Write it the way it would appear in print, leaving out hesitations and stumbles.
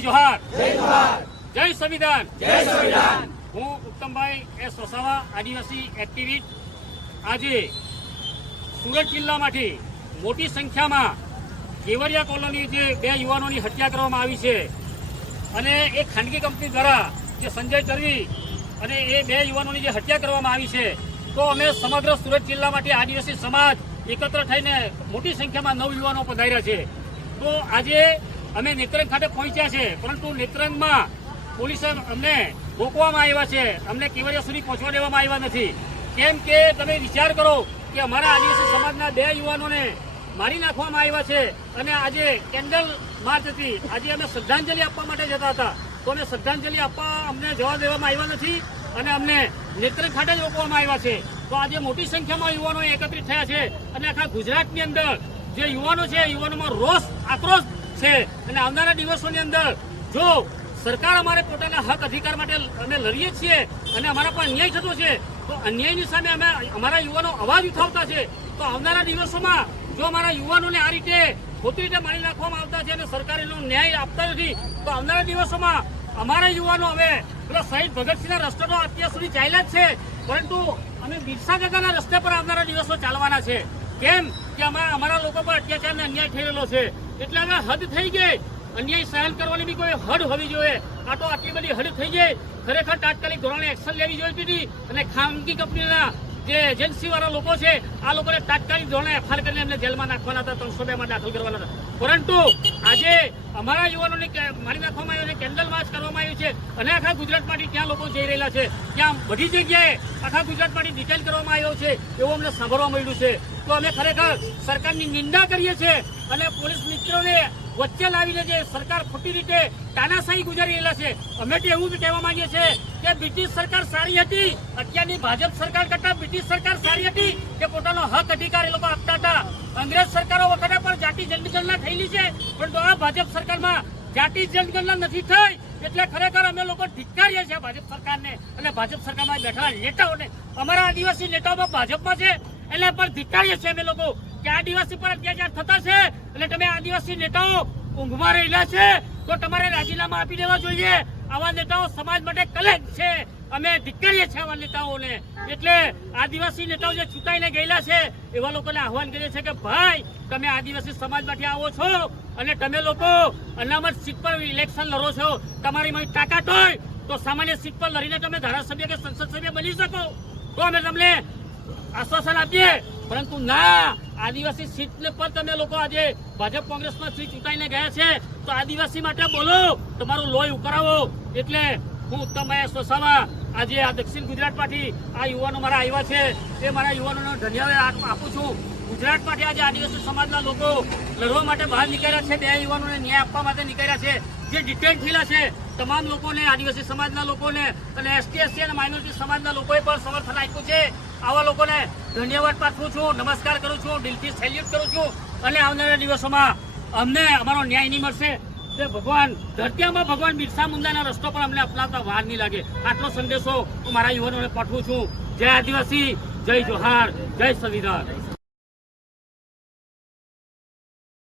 જોહાર, જય સંવિધાન. હું ઉત્તમભાઈ એસ વસાવા, આદિવાસી એક્ટિવિસ્ટ. આજે સુરત જિલ્લામાંથી મોટી સંખ્યામાં કેવડિયા કોલોની જે 2 યુવાનોની હત્યા કરવામાં આવી છે અને એક ખાનગી કંપની દ્વારા જે સંજય દરવી અને એ 2 યુવાનોની જે હત્યા કરવામાં આવી છે, તો અમે સમગ્ર સુરત જિલ્લામાંથી આદિવાસી સમાજ એકત્ર થઈને મોટી સંખ્યામાં 9 યુવાનો પધાર્યા છે. તો આજે અમે નેત્રંગ ખાતે પહોંચ્યા છે, પરંતુ નેત્રંગમાં પોલીસે અમને રોકવામાં આવ્યા છે. અમને કેવડિયા સુધી પહોંચવા દેવામાં આવ્યા નથી. કેમ કે તમે વિચાર કરો કે અમારા આદિવાસી સમાજના 2 યુવાનોને મારી નાખવામાં આવ્યા છે અને આજે કેન્ડલ માર્ચ હતી. આજે અમે શ્રદ્ધાંજલિ આપવા માટે જતા હતા, તો અમે શ્રદ્ધાંજલિ આપવા અમને જવા દેવામાં આવ્યા નથી અને અમને નેત્રંગ ખાતે જ રોકવામાં આવ્યા છે. તો આજે મોટી સંખ્યામાં યુવાનો એકત્રિત થયા છે અને આખા ગુજરાતની અંદર જે યુવાનો છે, યુવાનોમાં રોષ, આક્રોશ છે. અને આવનારા દિવસોની અંદર જો સરકાર અમારે પોતાના હક અધિકાર માટે અમે લડીએ છીએ અને અમારા પર અન્યાય થતો છે, તો અન્યાયની સામે અમે અમારા યુવાનો અવાજ ઉઠાવતા છે. તો આવનારા દિવસોમાં જો અમારા યુવાનોને આ રીતે ખોટી રીતે મારી નાખવામાં આવતા છે અને સરકાર એનો ન્યાય આપતા નથી, તો આવનારા દિવસોમાં અમારા યુવાનો હવે પેલા શહીદ ભગતસિંહના રસ્તે તો અત્યાર સુધી ચાલ્યા જ છે, પરંતુ અમે બિરસા કાકાના રસ્તે પર આવનારા દિવસો ચાલવાના છે. કેમ કે અમારા લોકો પર અત્યાચાર અને અન્યાય થઈ રહેલો છે. એટલે હવે હદ થઈ ગઈ. અન્યાય સહન કરવાની બી કોઈ હદ હોવી જોઈએ. આ તો આટલી બધી હદ થઈ ગઈ. ખરેખર તાત્કાલિક ધોરણે એક્શન લેવી જોઈતી હતી અને ખાનગી કંપનીના જે એજન્સી વાળા લોકો છે, આ લોકોને તાત્કાલિક ધોરણે એફઆઈઆર કરીને એમને જેલમાં નાખવાના હતા, 302 માં દાખલ કરવાના હતા. પરંતુ આજે અમારા યુવાનોને મારી નાખવામાં આવ્યું છે, કેન્ડલ માર્ચ કરવામાં આવ્યું છે અને આખા ગુજરાતમાંથી ત્યાં લોકો જઈ રહેલા છે. ત્યાં બધી જગ્યાએ આખા ગુજરાતમાંથી ડિટેલ કરવામાં આવ્યો છે એવું અમને સાંભળવા મળ્યું છે. તો અમે ખરેખર સરકારની નિંદા કરીએ છીએ અને પોલીસ મિત્રોને વચ્ચે લાવીને જે સરકાર ખોટી રીતે તાનાશાહી ગુજારી રહેલા છે, અમે તો એવું કહેવા માંગીએ છીએ કે બ્રિટિશ સરકાર સારી હતી, અત્યારની ભાજપ સરકાર કરતા બ્રિટિશ સરકાર સારી હતી કે પોતાનો હક અધિકાર એ લોકો આપતા હતા. અંગ્રેજ સરકારો વખતે પણ જાતિ જનગણના થયેલી છે, પરંતુ આ ભાજપ સરકારમાં જાતિ જનગણના નથી થઈ. એટલે ખરેખર અમે લોકો ધિક્કારીએ છીએ ભાજપ સરકારને અને ભાજપ સરકારમાં બેઠેલા નેતાઓને. અમારા આદિવાસી નેતાઓ ભાજપમાં છે એટલે પણ ધિક્કારીએ છીએ અમે લોકો કે આદિવાસી પર અત્યાચાર થતા છે અને તમે આદિવાસી નેતાઓ ઊંઘમાં રહેલા છે, તો તમારે રાજીનામા આપી દેવા જોઈએ. આવા નેતાઓ સમાજ માટે કલંક છે. અમે ધિક્કારીએ છીએ આવા નેતાઓને. એટલે આદિવાસી નેતાઓ જે ચૂંટાઈને ગયેલા છે એવા લોકોને આહવાન કરીએ છીએ કે ભાઈ, તમે આદિવાસી સમાજમાંથી આવો છો અને તમે લોકો અનામત સીટ પર ઇલેક્શન લડો છો, તમારી તાકાત હોય તો સામાન્ય સીટ પર લડીને તમે ધારાસભ્ય કે સંસદ સભ્ય બની શકો, તો અમે તમને આશ્વાસન આપીએ. પરંતુ ના, આદિવાસી સીટ પર તમે લોકો આજે ભાજપ કોંગ્રેસમાંથી ચૂંટાઈને ગયા છે, તો આદિવાસી માટે બોલો, તમારું લોહી ઉકળાવો. એટલે હું ઉત્તમભાઈ વસાવા આજે આ દક્ષિણ ગુજરાતમાંથી આ યુવાનો મારા આવ્યા છે, એ મારા યુવાનોને ધન્યવાદ આપું છું. ગુજરાતમાંથી આજે આદિવાસી સમાજના લોકો લડવા માટે બહાર નીકળ્યા છે. 2 યુવાનોને ન્યાય આપવા માટે નીકળ્યા છે. જે ડિટેન થયેલા છે તમામ લોકોને, આદિવાસી સમાજના લોકોને અને એસટી એસસી અને માઇનોરિટી સમાજના લોકોએ પણ સમર્થન આપ્યું છે. આવા લોકોને ધન્યવાદ પાઠવું છું, નમસ્કાર કરું છું, દિલથી સેલ્યુટ કરું છું. અને આવનારા દિવસોમાં અમને અમારો ન્યાય નહીં મળશે તે ભગવાન ધરતીમાં ભગવાન બિરસા મુંડાના રસ્તો પર અમને અપનાવતા વાર નહીં લાગે. આટલો સંદેશો હું મારા યુવાનોને પાઠવું છું. જય આદિવાસી, જય જોહાર, જય સંવિધાન.